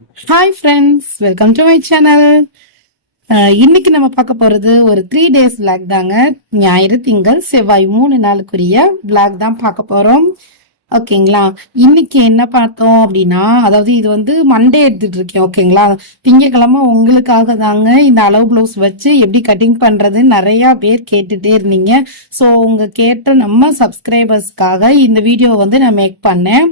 Hi friends, welcome to my channel. இன்னைக்கு நம்ம பார்க்க போறது ஒரு 3 days vlog தாங்க. ஞாயிறு, திங்கள், செவ்வாய் 3 நாளுக்குரிய vlog தான் பார்க்க போறோம். ஓகேங்களா? இன்னைக்கு என்ன பார்த்தோம் அப்படின்னா, அதாவது இது வந்து மண்டே எடுத்துட்டு இருக்கேன். ஓகேங்களா? திங்கக்கிழமை உங்களுக்காக தாங்க இந்த அளவு பிளவுஸ் வச்சு எப்படி கட்டிங் பண்றது நிறைய பேர் கேட்டுட்டே இருந்தீங்க. ஸோ உங்க கேட்ட நம்ம சப்ஸ்கிரைபர்ஸ்க்காக இந்த வீடியோ வந்து நான் மேக் பண்ணேன்.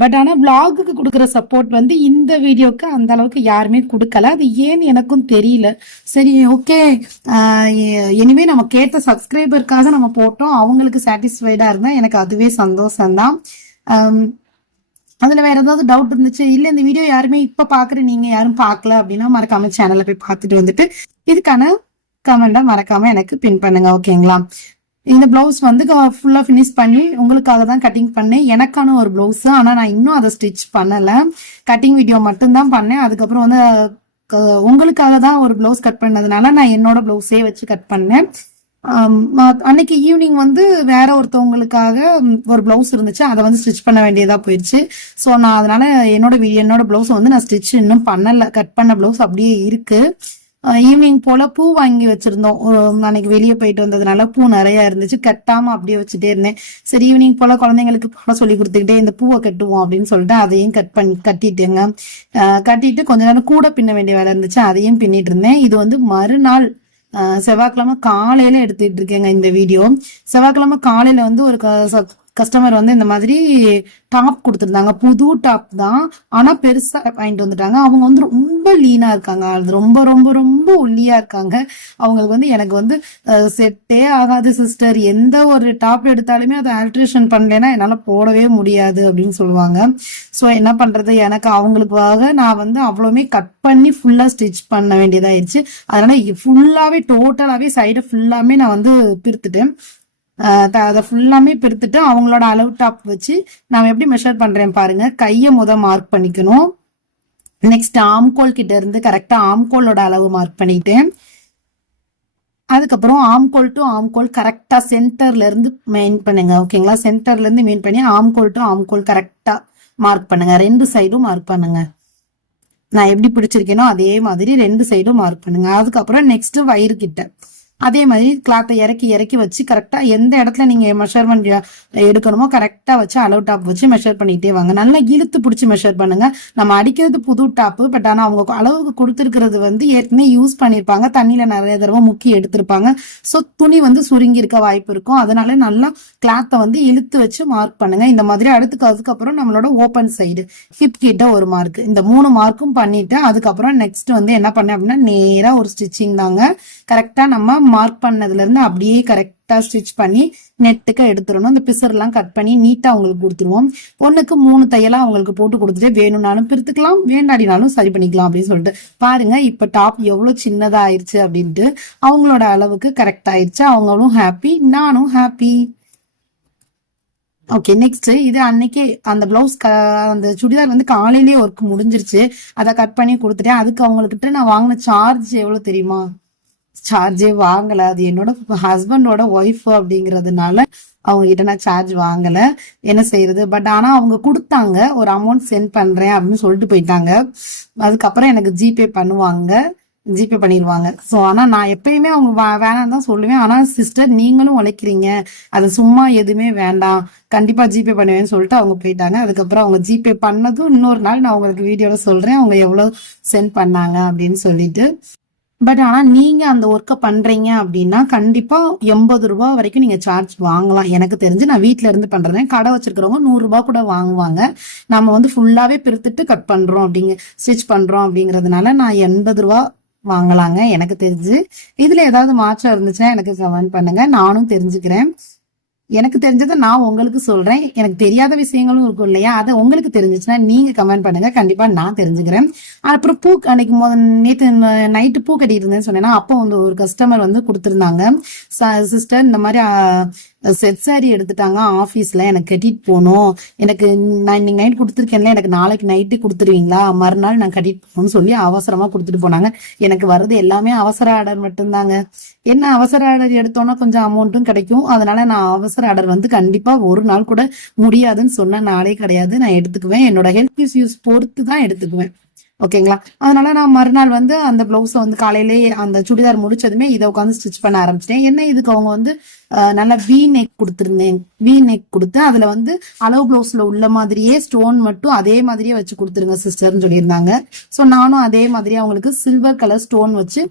பட் ஆனா விளாகுக்கு கொடுக்குற சப்போர்ட் வந்து இந்த வீடியோக்கு அந்த அளவுக்கு யாருமே கொடுக்கல. அது ஏன்னு எனக்கும் தெரியல. சரி, ஓகே, இனிமே நம்ம கேட்ட சப்ஸ்கிரைபருக்காக நம்ம போட்டோம், அவங்களுக்கு சாட்டிஸ்ஃபைடா இருந்தா எனக்கு அதுவே சந்தோஷம்தான். அதுல வேற ஏதாவது டவுட் இருந்துச்சு, இல்ல இந்த வீடியோ யாருமே இப்ப பாக்குற நீங்க யாரும் பார்க்கல அப்படின்னா மறக்காம சேனல்ல போய் பார்த்துட்டு வந்துட்டு இதுக்கான கமெண்டா மறக்காம எனக்கு பின் பண்ணுங்க. ஓகேங்களா? இந்த பிளவுஸ் வந்து ஃபுல்லா ஃபினிஷ் பண்ணி உங்களுக்காக தான் கட்டிங் பண்ணேன். எனக்கான ஒரு பிளவுஸ், ஆனா நான் இன்னும் அதை ஸ்டிச் பண்ணல. கட்டிங் வீடியோ மட்டும்தான் பண்ணேன். அதுக்கப்புறம் வந்து உங்களுக்காக தான் ஒரு பிளவுஸ் கட் பண்ணதுனால நான் என்னோட பிளவுஸே வச்சு கட் பண்ணேன். அன்னைக்கு ஈவினிங் வந்து வேற ஒருத்தவங்களுக்காக ஒரு பிளவுஸ் இருந்துச்சு, அதை வந்து ஸ்டிச் பண்ண வேண்டியதா போயிடுச்சு. ஸோ நான் அதனால என்னோட பிளவுஸ் வந்து நான் ஸ்டிச் இன்னும் பண்ணல. கட் பண்ண பிளவுஸ் அப்படியே இருக்கு. ஈவினிங் போல பூ வாங்கி வச்சிருந்தோம். அன்னைக்கு வெளியே போயிட்டு வந்ததுனால பூ நிறைய இருந்துச்சு, கட்டாம அப்படியே வச்சுட்டே இருந்தேன். சரி, ஈவினிங் போல குழந்தைங்களுக்கு பாடம் சொல்லி கொடுத்துக்கிட்டே இந்த பூவை கட்டுவோம் அப்படின்னு சொல்லிட்டு அதையும் கட்டிட்டேங்க. கட்டிட்டு கொஞ்ச நேரம் கூட பின்ன வேண்டிய வேலை இருந்துச்சு, அதையும் பின்னிட்டு இருந்தேன். இது வந்து மறுநாள் செவ்வாய்க்கிழமை காலையில எடுத்துட்டு இருக்கேங்க இந்த வீடியோ. செவ்வாய்க்கிழமை காலையில வந்து ஒரு கஸ்டமர் வந்து இந்த மாதிரி டாப் கொடுத்துருந்தாங்க. புது டாப் தான், ஆனா பெருசா வாங்கிட்டு வந்துட்டாங்க. அவங்க வந்து ரொம்ப லீனா இருக்காங்க, அது ரொம்ப ரொம்ப ரொம்ப ஒல்லியா இருக்காங்க. அவங்களுக்கு வந்து எனக்கு வந்து செட்டே ஆகாது சிஸ்டர், எந்த ஒரு டாப் எடுத்தாலுமே அதை ஆல்ட்ரேஷன் பண்ணலைன்னா என்னால போடவே முடியாது அப்படின்னு சொல்லுவாங்க. ஸோ என்ன பண்றது, எனக்கு அவங்களுக்காக நான் வந்து அவ்வளவுமே கட் பண்ணி ஃபுல்லா ஸ்டிச் பண்ண வேண்டியதாயிருச்சு. அதனால ஃபுல்லாவே டோட்டலாவே சைடு ஃபுல்லாமே நான் வந்து பிரித்துட்டேன். அதை ஃபுல்லாமே பிரித்துட்டு அவங்களோட அளவு டாப் வச்சு நான் எப்படி மெஷர் பண்றேன் பாருங்க. கையை மார்க் பண்ணிக்கணும். நெக்ஸ்ட் ஆம்கோல் கிட்ட இருந்து கரெக்டா ஆம்கோலோட அளவு மார்க் பண்ணிட்டேன். அதுக்கப்புறம் ஆம்கோல் டு ஆம்கோல் கரெக்டா சென்டர்ல இருந்து மெயின் பண்ணுங்க. ஓகேங்களா? சென்டர்ல இருந்து மெயின் பண்ணி ஆம்கோல் டு ஆம்கோல் கரெக்டா மார்க் பண்ணுங்க. 2 சைடும் மார்க் பண்ணுங்க. நான் எப்படி பிடிச்சிருக்கேனோ அதே மாதிரி 2 சைடும் மார்க் பண்ணுங்க. அதுக்கப்புறம் நெக்ஸ்ட் வயிறு கிட்ட அதே மாதிரி கிளாத்தை இறக்கி இறக்கி வச்சு கரெக்டா எந்த இடத்துல நீங்க மெஷர்மெண்ட் எடுக்கணுமோ கரெக்டா வச்சு அளவு டாப் வச்சு மெஷர் பண்ணிட்டே வாங்க. நல்லா இழுத்து பிடிச்சி மெஷர் பண்ணுங்க. நம்ம அடிக்கிறது புது டாப்பு, பட் ஆனா அவங்க அளவுக்கு கொடுத்துருக்கிறது வந்து ஏற்கனவே யூஸ் பண்ணிருப்பாங்க, தண்ணியில நிறைய தடவை முக்கி எடுத்திருப்பாங்க. ஸோ துணி வந்து சுருங்கி இருக்க வாய்ப்பு இருக்கும். அதனால நல்லா கிளாத்தை வந்து இழுத்து வச்சு மார்க் பண்ணுங்க. இந்த மாதிரி அதுக்கப்புறம் நம்மளோட ஓப்பன் சைடு ஹிப் கிட்ட ஒரு மார்க், இந்த 3 மார்க்கும் பண்ணிட்டு அதுக்கப்புறம் நெக்ஸ்ட் வந்து என்ன பண்ணேன் அப்படின்னா நேரா ஒரு ஸ்டிச்சிங் தாங்க. கரெக்டா நம்ம மார்க் பண்ணதுல இருந்து அப்படியே கரெக்டா ஸ்டிச் பண்ணி நெட்டுக்கு எடுத்துடணும். இந்த பிசர்லாம் கட் பண்ணி நீட்டா அவங்களுக்கு கொடுத்துருவோம். ஒண்ணுக்கு 3 தையெல்லாம் அவங்களுக்கு போட்டு கொடுத்துட்டு வேணும்னாலும் பிரித்துக்கலாம், வேண்டாடினாலும் சரி பண்ணிக்கலாம் அப்படின்னு சொல்லிட்டு பாருங்க. இப்ப டாப் எவ்வளவு சின்னதா ஆயிடுச்சு அப்படின்ட்டு அவங்களோட அளவுக்கு கரெக்ட் ஆயிடுச்சு. அவங்களும் ஹாப்பி, நானும் ஹாப்பி. ஓகே, நெக்ஸ்ட் இது அன்னைக்கே அந்த பிளவுஸ் அந்த சுடிதார் வந்து காலையிலேயே ஒர்க் முடிஞ்சிருச்சு. அதை கட் பண்ணி கொடுத்துட்டேன். அதுக்கு அவங்ககிட்ட நான் வாங்கின சார்ஜ் எவ்வளவு தெரியுமா? சார்ஜே வாங்கல. அது என்னோட ஹஸ்பண்டோட ஒய்ஃப் அப்படிங்கறதுனால அவங்க கிட்ட நான் சார்ஜ் வாங்கல. என்ன செய்யறது? பட் ஆனா அவங்க கொடுத்தாங்க, ஒரு அமௌண்ட் சென்ட் பண்றேன் அப்படின்னு சொல்லிட்டு போயிட்டாங்க. அதுக்கப்புறம் எனக்கு ஜிபே பண்ணுவாங்க, ஜிபே பண்ணிடுவாங்க. ஸோ ஆனா நான் எப்பயுமே அவங்க வேணாம் தான் சொல்லுவேன். ஆனா சிஸ்டர் நீங்களும் உழைக்கிறீங்க, அது சும்மா எதுவுமே வேண்டாம், கண்டிப்பா ஜிபே பண்ணுவேன்னு சொல்லிட்டு அவங்க போயிட்டாங்க. அதுக்கப்புறம் அவங்க ஜிபே பண்ணதும் இன்னொரு நாள் நான் உங்களுக்கு வீடியோல சொல்றேன் அவங்க எவ்வளவு சென்ட் பண்ணாங்க அப்படின்னு சொல்லிட்டு. பட் ஆனா நீங்க அந்த ஒர்க்கை பண்றீங்க அப்படின்னா கண்டிப்பா 80 ரூபாய் வரைக்கும் நீங்க சார்ஜ் வாங்கலாம். எனக்கு தெரிஞ்சு நான் வீட்டுல இருந்து பண்றேன். கடை வச்சிருக்கிறவங்க 100 ரூபாய் கூட வாங்குவாங்க. நம்ம வந்து ஃபுல்லாவே பிரித்துட்டு கட் பண்றோம் ஸ்டிச் பண்றோம் அப்படிங்கறதுனால நான் 80 ரூபாய் வாங்கலாங்க எனக்கு தெரிஞ்சு. இதுல ஏதாவது மாற்றம் இருந்துச்சுன்னா எனக்கு கமெண்ட் பண்ணுங்க, நானும் தெரிஞ்சுக்கிறேன். எனக்கு தெரிஞ்சதை நான் உங்களுக்கு சொல்றேன். எனக்கு தெரியாத விஷயங்களும் இருக்கும் இல்லையா, அதை உங்களுக்கு தெரிஞ்சிச்சுன்னா நீங்க கமெண்ட் பண்ணுங்க, கண்டிப்பா நான் தெரிஞ்சுக்கிறேன். அப்புறம் பூ அன்னைக்கு நேற்று நைட்டு பூ கட்டிட்டு இருந்தேன்னு சொன்னேன்னா அப்போ வந்து ஒரு கஸ்டமர் வந்து கொடுத்துருந்தாங்க, சிஸ்டர் இந்த மாதிரி செட் சாரி எடுத்துட்டாங்க ஆஃபீஸ்ல, எனக்கு கட்டிட்டு போகணும், எனக்கு நான் இன்னைக்கு நைட் கொடுத்துருக்கேன்ல, எனக்கு நாளைக்கு நைட்டு கொடுத்துருவீங்களா, மறுநாள் நான் கட்டிட்டு போகணும்னு சொல்லி அவசரமா கொடுத்துட்டு போனாங்க. எனக்கு வர்றது எல்லாமே அவசர ஆர்டர் மட்டும்தாங்க. என்ன அவசர ஆர்டர் எடுத்தோம்னா கொஞ்சம் அமௌண்ட்டும் கிடைக்கும், அதனால நான் அவசர ஆர்டர் வந்து கண்டிப்பா ஒரு நாள் கூட முடியாதுன்னு சொன்ன நாளே கிடையாது. நான் எடுத்துக்குவேன், என்னோட ஹெல்த் இஷ்யூஸ் பொறுத்து தான் எடுத்துக்குவேன். ஓகேங்களா? அதனால நான் மறுநாள் வந்து அந்த பிளவுஸை வந்து காலையிலேயே அந்த சுடிதார் முடிச்சதுமே இதை உட்காந்து ஸ்டிச் பண்ண ஆரம்பிச்சிட்டேன். என்ன இதுக்கு அவங்க வந்து நல்லா வி நெக் கொடுத்துருந்தேன், வி நெக் கொடுத்து அதுல வந்து அளவு பிளவுஸ்ல உள்ள மாதிரியே ஸ்டோன் மட்டும் அதே மாதிரியே வச்சு கொடுத்துருங்க சிஸ்டர்னு சொல்லியிருந்தாங்க. ஸோ நானும் அதே மாதிரியே அவங்களுக்கு சில்வர் கலர் ஸ்டோன் வச்சு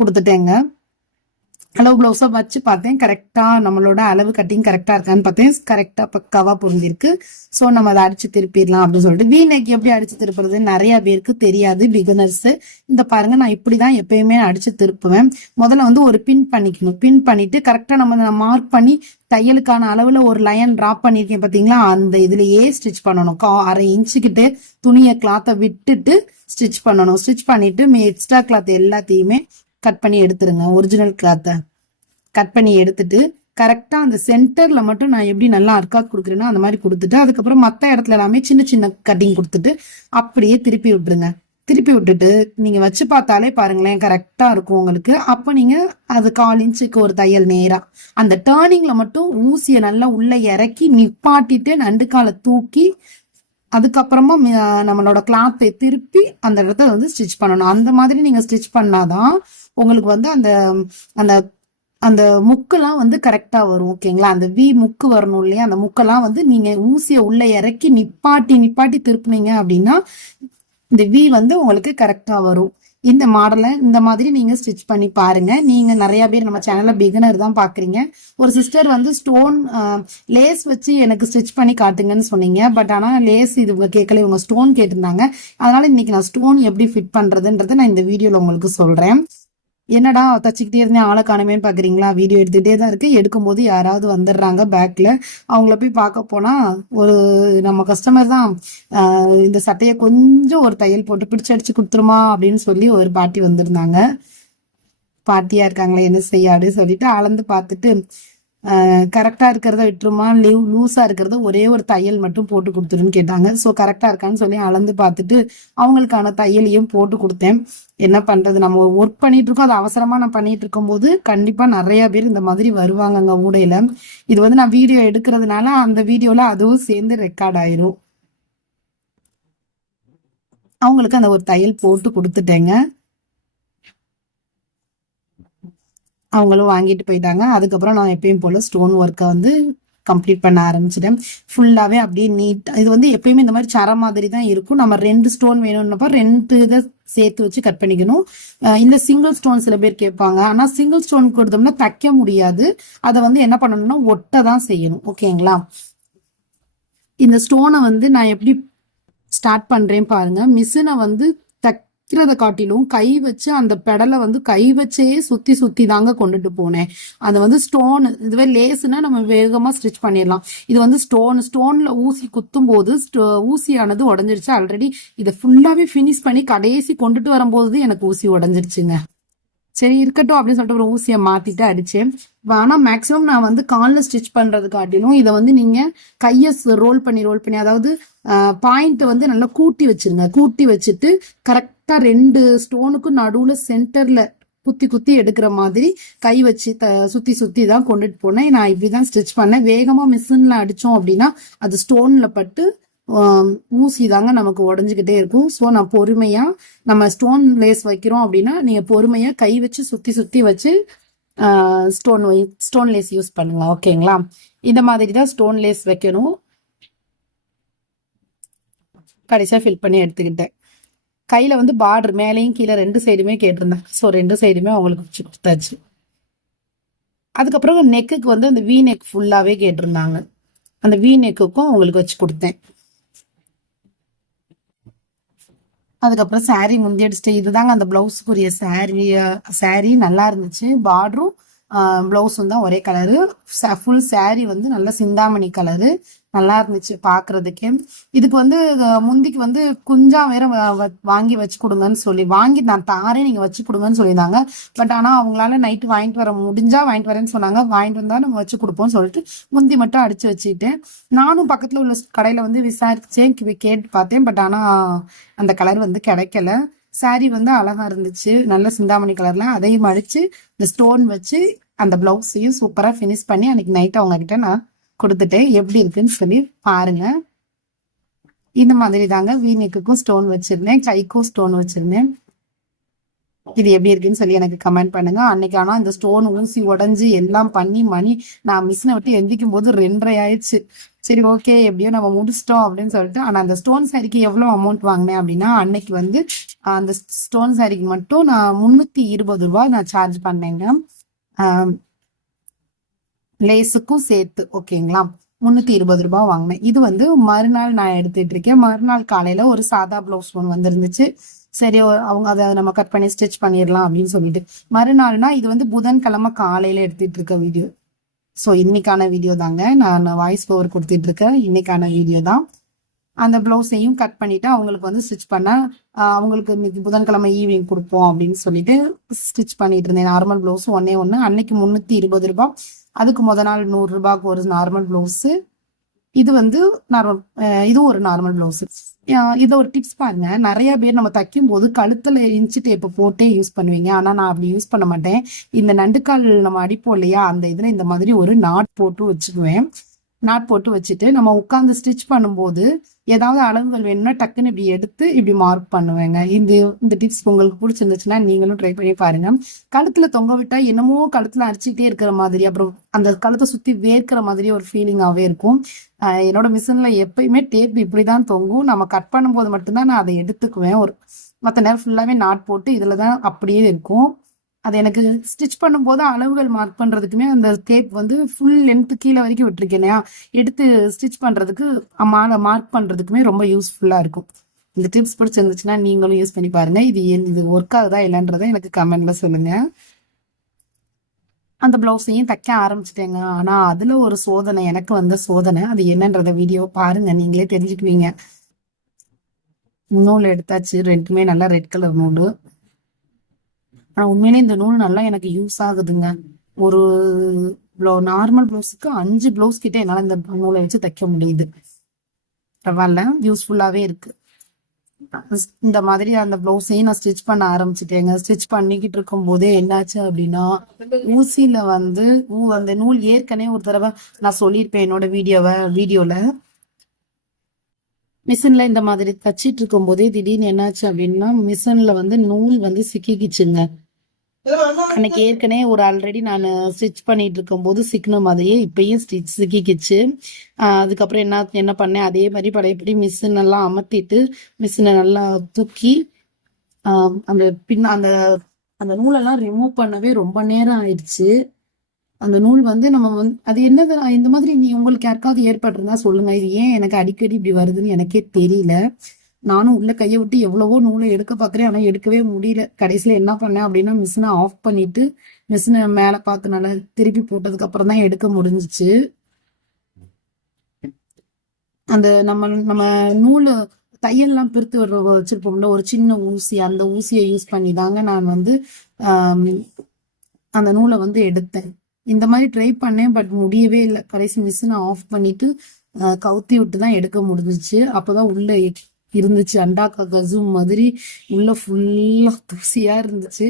கொடுத்துட்டேங்க. அளவு பிளவுஸா வச்சு பார்த்தேன், கரெக்டா நம்மளோட அளவு கட்டிங் கரெக்டா இருக்கான்னு பார்த்தேன், கரெக்டா பக்காவா பொருந்திருக்கு. ஸோ நம்ம அதை அடிச்சு திருப்பிடலாம் அப்படின்னு சொல்லிட்டு. வீ நெக் எப்படி அடிச்சு திருப்புறது நிறைய பேருக்கு தெரியாது, பிகினர்ஸ். இந்த பாருங்க, நான் இப்படிதான் எப்பயுமே அடிச்சு திருப்புவேன். முதல்ல வந்து ஒரு பின் பண்ணிக்கணும், பின் பண்ணிட்டு கரெக்டா நம்ம மார்க் பண்ணி தையலுக்கான அளவுல ஒரு லைன் டிராப் பண்ணிருக்கேன் பாத்தீங்களா, அந்த இதுலயே ஸ்டிச் பண்ணணும். 1/2 இன்ச்சு கிட்ட துணியை கிளாத்தை விட்டுட்டு ஸ்டிச் பண்ணணும். ஸ்டிச் பண்ணிட்டு எக்ஸ்ட்ரா கிளாத் எல்லாத்தையுமே கட் பண்ணி எடுத்துருங்க. ஒரிஜினல் கிளாத்தை கட் பண்ணி எடுத்துட்டு கரெக்டா அந்த சென்டர்ல மட்டும் நான் எப்படி நல்லா அர்க்காத் கொடுக்குறேன்னா அந்த மாதிரி கொடுத்துட்டு, அதுக்கப்புறம் மற்ற இடத்துல எல்லாமே சின்ன சின்ன கட்டிங் கொடுத்துட்டு அப்படியே திருப்பி விட்டுருங்க. திருப்பி விட்டுட்டு நீங்க வச்சு பார்த்தாலே பாருங்களேன், கரெக்டா இருக்கும் உங்களுக்கு. அப்ப நீங்க அது 1/4 இன்ச்சுக்கு ஒரு தையல் நேரா அந்த டேர்னிங்ல மட்டும் ஊசியை நல்லா உள்ள இறக்கி நிப்பாட்டிட்டு நண்டுக்கால தூக்கி அதுக்கப்புறமா நம்மளோட கிளாத்தை திருப்பி அந்த இடத்த வந்து ஸ்டிச் பண்ணணும். அந்த மாதிரி நீங்க ஸ்டிச் பண்ணாதான் உங்களுக்கு வந்து அந்த அந்த அந்த முக்கெல்லாம் வந்து கரெக்டா வரும். ஓகேங்களா? அந்த வி முக்கு வரணும் இல்லையா, அந்த முக்கெல்லாம் வந்து நீங்க ஊசியை உள்ள இறக்கி நிப்பாட்டி நிப்பாட்டி திருப்பினீங்க அப்படின்னா இந்த வி வந்து உங்களுக்கு கரெக்டா வரும். இந்த மாடலை இந்த மாதிரி நீங்க ஸ்டிச் பண்ணி பாருங்க. நீங்க நிறைய பேர் நம்ம சேனல்ல பிகினர் தான் பாக்குறீங்க. ஒரு சிஸ்டர் வந்து ஸ்டோன் லேஸ் வச்சு எனக்கு ஸ்டிச் பண்ணி காட்டுங்கன்னு சொன்னீங்க. பட் ஆனா லேஸ் இது கேட்கல, இவங்க ஸ்டோன் கேட்டிருந்தாங்க. அதனால இன்னைக்கு நான் ஸ்டோன் எப்படி ஃபிட் பண்றதுன்றதை நான் இந்த வீடியோல உங்களுக்கு சொல்றேன். என்னடா தச்சுக்கிட்டே இருந்தேன் ஆளை காணுமேன்னு பாக்குறீங்களா, வீடியோ எடுத்துகிட்டே தான் இருக்கு. எடுக்கும் போது யாராவது வந்துடுறாங்க பேக்ல, அவங்கள போய் பார்க்க போனா ஒரு நம்ம கஸ்டமர் தான் இந்த சட்டையை கொஞ்சம் ஒரு தையல் போட்டு பிடிச்சு அடிச்சு கொடுத்துருமா அப்படின்னு சொல்லி ஒரு பாட்டி வந்திருந்தாங்க. பாட்டியா இருக்காங்களே என்ன செய்ய அப்படின்னு சொல்லிட்டு அளந்து பார்த்துட்டு கரெக்டா இருக்கிறத விட்டுருமா, லூஸா இருக்கிறத ஒரே ஒரு தையல் மட்டும் போட்டு கொடுத்துருன்னு கேட்டாங்க. ஸோ கரெக்டா இருக்கான்னு சொல்லி அளந்து பார்த்துட்டு அவங்களுக்கான தையலையும் போட்டு கொடுத்தேன். என்ன பண்றது, நம்ம ஒர்க் பண்ணிட்டு இருக்கோம், அது அவசரமா நான் பண்ணிட்டு இருக்கும் போது கண்டிப்பா நிறைய பேர் இந்த மாதிரி வருவாங்கங்க ஊடையில. இது வந்து நான் வீடியோ எடுக்கிறதுனால அந்த வீடியோல அதுவும் சேர்ந்து ரெக்கார்ட் ஆயிரும். அவங்களுக்கு அந்த ஒரு தையல் போட்டு கொடுத்துட்டேங்க. அவங்களும் வாங்கிட்டு போயிட்டாங்க. அதுக்கப்புறம் நான் எப்பயும் போல ஸ்டோன் ஒர்க்கை வந்து கம்ப்ளீட் பண்ண ஆரம்பிச்சிட்டேன். ஃபுல்லாவே அப்படியே நீட். இது வந்து எப்பயுமே இந்த மாதிரி சர மாதிரி தான் இருக்கும். நம்ம 2 ஸ்டோன் வேணும்னப்ப 2 இதை சேர்த்து வச்சு கட் பண்ணிக்கணும். இந்த சிங்கிள் ஸ்டோன் சில பேர் கேட்பாங்க. ஆனா சிங்கிள் ஸ்டோன் கொடுத்தோம்னா தைக்க முடியாது. அதை வந்து என்ன பண்ணணும்னா ஒட்ட தான் செய்யணும். ஓகேங்களா? இந்த ஸ்டோனை வந்து நான் எப்படி ஸ்டார்ட் பண்றேன் பாருங்க. மிஷினை வந்து தைக்கிறத காட்டிலும் கை வச்சு அந்த பெடலை வந்து கை வச்சே சுத்தி சுத்தி தாங்க கொண்டுட்டு போனேன். அது வந்து ஸ்டோன், இதுவே லேஸ்னா நம்ம வேகமா ஸ்டிச் பண்ணிடலாம். இது வந்து ஸ்டோன்ல ஊசி குத்தும் போது ஊசியானது உடஞ்சிருச்சு. ஆல்ரெடி இதை ஃபுல்லாவே பினிஷ் பண்ணி கடைசி கொண்டுட்டு வரும்போது எனக்கு ஊசி உடஞ்சிருச்சுங்க. சரி இருக்கட்டும் அப்படின்னு சொல்லிட்டு ஒரு ஊசியை மாத்திட்டு அடிச்சேன். ஆனா மேக்சிமம் நான் வந்து காலில் ஸ்டிச் பண்றது காட்டிலும் இதை வந்து நீங்க கையை ரோல் பண்ணி அதாவது பாயிண்ட் வந்து நல்லா கூட்டி வச்சிருங்க. கூட்டி வச்சுட்டு கரெக்டா 2 ஸ்டோனுக்கும் நடுவுல சென்டர்ல குத்தி குத்தி எடுக்கிற மாதிரி கை வச்சு சுத்தி சுத்தி தான் கொண்டுட்டு போனேன். நான் இப்படிதான் ஸ்டிச் பண்ணேன். வேகமா மிஷின்ல அடிச்சோம் அப்படின்னா அது ஸ்டோன்ல பட்டு ஊசி தாங்க நமக்கு உடஞ்சுக்கிட்டே இருக்கும். ஸோ நான் பொறுமையா, நம்ம ஸ்டோன் லேஸ் வைக்கிறோம் அப்படின்னா நீங்க பொறுமையா கை வச்சு சுத்தி சுத்தி வச்சு ஸ்டோன் லேஸ் யூஸ் பண்ணுங்க. ஓகேங்களா? இந்த மாதிரி தான் ஸ்டோன் லேஸ் வைக்கணும். கடைசியா ஃபில் பண்ணி எடுத்துக்கிட்டேன். கையில வந்து பார்டர் மேலேயும் கீழே 2 சைடுமே கேட்டிருந்தேன். ஸோ 2 சைடுமே அவங்களுக்கு வச்சு கொடுத்தாச்சு. அதுக்கப்புறம் நெக்குக்கு வந்து அந்த வி நெக் ஃபுல்லாவே கேட்டிருந்தாங்க. அந்த வி நெக்குக்கும் அவங்களுக்கு வச்சு கொடுத்தேன். அதுக்கப்புறம் சாரி முந்தி அடிச்சுட்டு இதுதாங்க அந்த பிளவுஸுக்குரிய சாரி நல்லா இருந்துச்சு. பார்டரும் பிளவுஸும் தான் ஒரே கலரு. ஃபுல் saree வந்து நல்ல சிந்தாமணி கலரு, நல்லா இருந்துச்சு பாக்குறதுக்கே. இதுக்கு வந்து முந்திக்கு வந்து குஞ்சா வேற வாங்கி வச்சு கொடுங்கன்னு சொல்லி வாங்கி நான் தாரே நீங்க வச்சு கொடுங்கன்னு சொல்லியிருந்தாங்க. பட் ஆனா அவங்களால நைட்டு வாங்கிட்டு வர முடிஞ்சா வாங்கிட்டு வரேன்னு சொன்னாங்க. வாங்கிட்டு வந்தா நம்ம வச்சு கொடுப்போம்னு சொல்லிட்டு முந்தி மட்டும் அடிச்சு வச்சுக்கிட்டேன். நானும் பக்கத்துல உள்ள கடையில வந்து விசாரிச்சேன், கேட்டு பார்த்தேன். பட் ஆனா அந்த கலர் வந்து கிடைக்கல. saree வந்து அழகா இருந்துச்சு, நல்ல சிந்தாமணி கலர்ல. அதையும் அடிச்சு இந்த ஸ்டோன் வச்சு அந்த பிளவுஸையும் சூப்பரா ஃபினிஷ் பண்ணி அன்னைக்கு நைட் அவங்க கிட்ட நான் கொடுத்துட்டேன். எப்படி இருக்குன்னு சொல்லி பாருங்க. இந்த மாதிரி தாங்க வீநெக்குக்கும் ஸ்டோன் வச்சிருந்தேன், கைக்கும் ஸ்டோன் வச்சிருந்தேன். இது எப்படி இருக்குன்னு சொல்லி எனக்கு கமெண்ட் பண்ணுங்க. அன்னைக்கு ஆனா இந்த ஸ்டோன் ஊசி உடஞ்சி எல்லாம் பண்ணி மணி நான் மிஷினை விட்டு எந்திக்கும் போது 2:30 ஆயிடுச்சு. சரி ஓகே எப்படியோ நம்ம முடிச்சிட்டோம் அப்படின்னு சொல்லிட்டு. ஆனா அந்த ஸ்டோன் சாரிக்கு எவ்வளவு அமௌண்ட் வாங்கினேன் அப்படின்னா, அன்னைக்கு வந்து அந்த ஸ்டோன் சாரிக்கு மட்டும் நான் 320 ரூபாய் நான் சார்ஜ் பண்ணேங்க, லேஸுக்கும் சேர்த்து. ஓகேங்களா, 320 ரூபாய் வாங்கினேன். இது வந்து மறுநாள் நான் எடுத்துட்டு இருக்கேன். மறுநாள் காலையில ஒரு சாதா பிளவுஸ் ஒன்று வந்துருந்துச்சு. சரி அவங்க அதை நம்ம கட் பண்ணி ஸ்டிச் பண்ணிடலாம் அப்படின்னு சொல்லிட்டு மறுநாள்னா இது வந்து புதன்கிழமை காலையில எடுத்துட்டு இருக்க வீடியோ. ஸோ இன்னைக்கான வீடியோ தாங்க, நான் வாய்ஸ் ஓவர் கொடுத்துட்டு இருக்கேன். இன்னைக்கான வீடியோ தான். அந்த பிளவுஸையும் கட் பண்ணிட்டு அவங்களுக்கு வந்து ஸ்டிச் பண்ண, அவங்களுக்கு இன்னைக்கு புதன்கிழமை ஈவினிங் கொடுப்போம் அப்படின்னு சொல்லிட்டு ஸ்டிச் பண்ணிட்டு இருந்தேன். நார்மல் பிளவுஸ் ஒன்னே ஒன்று. அன்னைக்கு 320 ரூபாய். அதுக்கு நாள் 100 ரூபாய்க்கு ஒரு நார்மல் பிளவுஸ். இது வந்து நார்மல், இதுவும் ஒரு நார்மல் பிளவுஸ். இதை ஒரு டிப்ஸ் பாருங்க. நிறைய பேர் நம்ம தைக்கும் போது கழுத்துல இன்ச்சு டேப்பை போட்டே யூஸ் பண்ணுவீங்க. ஆனா நான் அப்படி யூஸ் பண்ண மாட்டேன். இந்த நண்டுக்கால் நம்ம அடிப்போம் இல்லையா, அந்த இதுல இந்த மாதிரி ஒரு நாட் போட்டு வச்சுக்குவேன். நாட் போட்டு வச்சுட்டு நம்ம உட்காந்து ஸ்டிச் பண்ணும்போது ஏதாவது அளவுகள் வேணும்னா டக்குன்னு இப்படி எடுத்து இப்படி மார்க் பண்ணுவேங்க. இந்த டிப்ஸ் உங்களுக்கு பிடிச்சிருந்துச்சுன்னா நீங்களும் ட்ரை பண்ணி பாருங்க. கழுத்துல தொங்க விட்டா என்னமோ கழுத்துல அரிச்சுக்கிட்டே இருக்கிற மாதிரி, அப்புறம் அந்த கழுத்தை சுத்தி வேர்க்கிற மாதிரி ஒரு ஃபீலிங்காவே இருக்கும். என்னோட மிஷின்ல எப்பயுமே டேப் இப்படிதான் தொங்கும். நம்ம கட் பண்ணும்போது மட்டும்தான் நான் அதை எடுத்துக்குவேன். மற்ற நேரம் ஃபுல்லாவே நாட் போட்டு இதுலதான் அப்படியே இருக்கும். அது எனக்கு ஸ்டிச் பண்ணும்போது அளவுகள் மார்க் பண்றதுக்குமே அந்த டேப் வந்து ஃபுல் லென்த் கீழே வரைக்கும் விட்டுருக்கேன், எடுத்து ஸ்டிச் பண்றதுக்கு மார்க் பண்றதுக்குமே ரொம்ப யூஸ்ஃபுல்லா இருக்கும். இந்த டிப்ஸ் பிடிச்சிருந்துச்சுன்னா நீங்களும் யூஸ் பண்ணி பாருங்க. இது ஒர்க் ஆகுதா இல்லைன்றதை எனக்கு கமெண்ட்ல சொல்லுங்க. அந்த பிளவுஸையும் தைக்க ஆரம்பிச்சிட்டேங்க. ஆனா அதுல ஒரு சோதனை, எனக்கு வந்த சோதனை. அது என்னன்றத வீடியோ பாருங்க, நீங்களே தெரிஞ்சுக்குவீங்க. நூல் எடுத்தாச்சு, ரெண்டுமே நல்லா ரெட் கலர் நூல். ஆனா உண்மையிலே இந்த நூல் நல்லா எனக்கு யூஸ் ஆகுதுங்க. ஒரு நார்மல் பிளவுஸுக்கு 5 பிளவுஸ் கிட்ட என்னால இந்த நூலை வச்சு தைக்க முடியுது. பரவாயில்ல, யூஸ்ஃபுல்லாவே இருக்கு. இந்த மாதிரி அந்த பிளவுஸையும் நான் ஸ்டிச் பண்ண ஆரம்பிச்சுட்டேங்க. ஸ்டிச் பண்ணிக்கிட்டு இருக்கும் போதே என்னாச்சு அப்படின்னா, ஊசியில வந்து அந்த நூல் ஏற்கனவே ஒரு தடவை நான் சொல்லியிருப்பேன் என்னோட வீடியோல. மிஷின்ல இந்த மாதிரி தச்சிட்டு இருக்கும் போதே திடீர்னு என்னாச்சு அப்படின்னா, மிஷின்ல வந்து நூல் வந்து சிக்கிக்கிச்சுங்க. அன்னைக்கு ஏற்கனவே ஒரு ஆல்ரெடி நான் ஸ்டிச் பண்ணிட்டு இருக்கும் போது சிக்கின மாதிரியே இப்பயும் ஸ்டிச் சிக்கிக்கிச்சு. அதுக்கப்புறம் என்ன பண்ணேன், அதே மாதிரி பழையபடி மிஷின் எல்லாம் அமர்த்திட்டு மிஷினை நல்லா தூக்கி அந்த அந்த அந்த நூலெல்லாம் ரிமூவ் பண்ணவே ரொம்ப நேரம் ஆயிடுச்சு. அந்த நூல் வந்து நம்ம வந்து அது என்னது, இந்த மாதிரி உங்களுக்கு யாருக்காவது ஏற்பட்டிருந்தா சொல்லுங்க. இது ஏன் எனக்கு அடிக்கடி இப்படி வருதுன்னு எனக்கே தெரியல. நானும் உள்ள கையை விட்டு எவ்வளவோ நூலை எடுக்க பாக்குறேன், ஆனா எடுக்கவே முடியல. கடைசியில என்ன பண்ணேன் அப்படின்னா, மிஷினை ஆஃப் பண்ணிட்டு மிஷினை மேல பார்த்து நல்லா திருப்பி போட்டதுக்கு அப்புறம் தான் எடுக்க முடிஞ்சிச்சு. அந்த நம்ம நூலு தையல்லாம் பிரித்து வச்சிருப்போம்ல, ஒரு சின்ன ஊசி, அந்த ஊசியை யூஸ் பண்ணி தாங்க நான் வந்து அந்த நூலை வந்து எடுத்தேன். இந்த மாதிரி ட்ரை பண்ணேன், பட் முடியவே இல்லை. கடைசி மிஷினை ஆஃப் பண்ணிட்டு கவுத்தி விட்டு தான் எடுக்க முடிஞ்சிச்சு. அப்போதான் உள்ள இருந்துச்சு அண்டாக்கா கசூம் மாதிரி உள்ள ஃபுல்லா தூசியா இருந்துச்சு.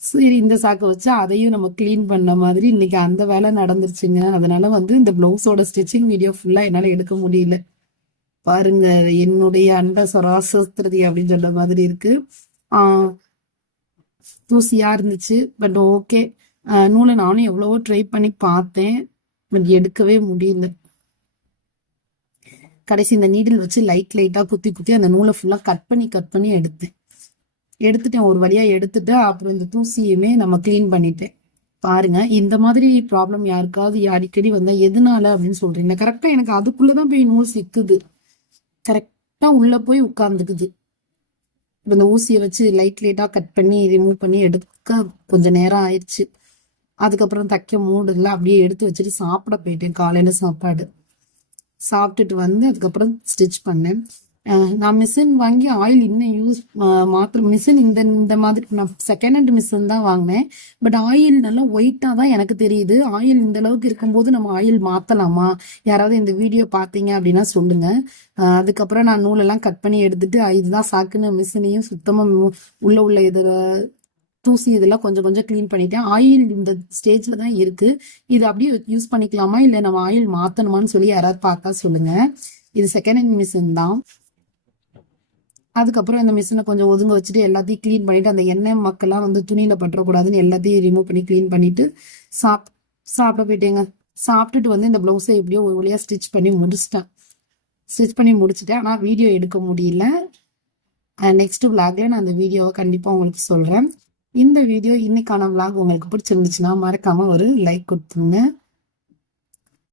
சரி இந்த சாக்கை வச்சு அதையும் நம்ம கிளீன் பண்ண மாதிரி இன்னைக்கு அந்த வேலை நடந்துருச்சுங்க. அதனால வந்து இந்த பிளவுஸோட ஸ்டிச்சிங் வீடியோ ஃபுல்லா என்னால எடுக்க முடியல. பாருங்க, என்னுடைய அண்ட சராசஸ்திரதி அப்படின்னு சொல்ற மாதிரி இருக்கு. தூசியா இருந்துச்சு. பட் ஓகே, நூலை நானும் எவ்வளவோ ட்ரை பண்ணி பார்த்தேன், பட் எடுக்கவே முடியல. கடைசி இந்த நீடில் வச்சு லைட்டா குத்தி அந்த நூலை ஃபுல்லா கட் பண்ணி எடுத்துட்டேன். ஒரு வழியா எடுத்துட்டு அப்புறம் இந்த தூசியுமே நம்ம கிளீன் பண்ணிட்டேன். பாருங்க, இந்த மாதிரி ப்ராப்ளம் யாருக்காவது அடிக்கடி வந்தா எதனால அப்படின்னு சொல்றீங்க. கரெக்டா எனக்கு அதுக்குள்ளதான் போய் நூல் சிக்குது, கரெக்டா உள்ள போய் உட்கார்ந்துக்குது. இந்த ஊசியை வச்சு லைட்டா கட் பண்ணி ரிமூவ் பண்ணி எடுக்க கொஞ்சம் நேரம் ஆயிடுச்சு. அதுக்கப்புறம் தைக்க மூடு இல்லை, அப்படியே எடுத்து வச்சுட்டு சாப்பிட போயிட்டேன். காலையில சாப்பாடு சாப்பிட்டுட்டு வந்து அதுக்கப்புறம் ஸ்டிச் பண்ணேன். நான் மிஷின் வாங்கி ஆயில் இன்னும் மாத்திர மிஷின் இந்த மாதிரி நான் செகண்ட் ஹேண்ட் மிஷின் தான் வாங்கினேன். பட் ஆயில் நல்லா ஒயிட்டா தான் எனக்கு தெரியுது. ஆயில் இந்த அளவுக்கு இருக்கும்போது நம்ம ஆயில் மாத்தலாமா? யாராவது இந்த வீடியோ பார்த்தீங்க அப்படின்னா சொல்லுங்க. அதுக்கப்புறம் நான் நூலெல்லாம் கட் பண்ணி எடுத்துட்டு இதுதான் சாக்குன்னு மிஷினையும் சுத்தமா உள்ள இதில் தூசி இதெல்லாம் கொஞ்சம் கொஞ்சம் க்ளீன் பண்ணிட்டேன். ஆயில் இந்த ஸ்டேஜ்ல தான் இருக்கு. இது அப்படியே யூஸ் பண்ணிக்கலாமா இல்லை நம்ம ஆயில் மாத்தணுமான்னு சொல்லி யாராவது பார்த்தா சொல்லுங்க. இது செகண்ட் ஹேண்ட் மிஷின் தான். அதுக்கப்புறம் இந்த மிஷினை கொஞ்சம் ஒதுங்க வச்சுட்டு எல்லாத்தையும் க்ளீன் பண்ணிட்டு அந்த எண்ணெய் மக்கள்லாம் வந்து துணியில பற்றக்கூடாதுன்னு எல்லாத்தையும் ரிமூவ் பண்ணி க்ளீன் பண்ணிட்டு சாப்பிட போயிட்டேங்க. சாப்பிட்டுட்டு வந்து இந்த பிளவுஸை எப்படியோ ஒரு வழியா ஸ்டிச் பண்ணி முடிச்சிட்டேன். ஆனால் வீடியோ எடுக்க முடியல. நெக்ஸ்ட் விளாக்ல நான் அந்த வீடியோவை கண்டிப்பா உங்களுக்கு சொல்றேன். இந்த வீடியோ இன்னைக்கான விளாக் உங்களுக்கு பிடிச்சிருந்துச்சுன்னா மறக்காம ஒரு லைக் கொடுத்துருங்க.